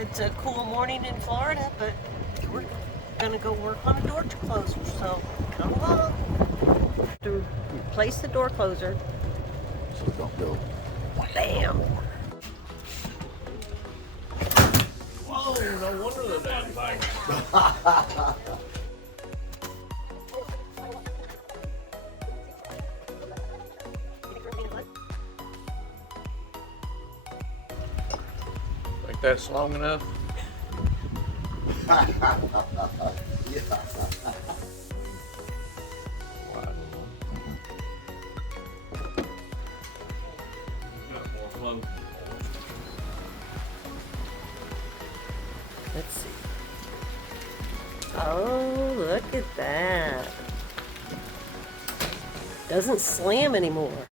It's a cool morning in Florida, but we're gonna go work on a door closer, so come along. To replace the door closer. So don't go. Bam! Whoa, no wonder the damn thing. Think that's long enough? Let's see. Oh, look at that. Doesn't slam anymore.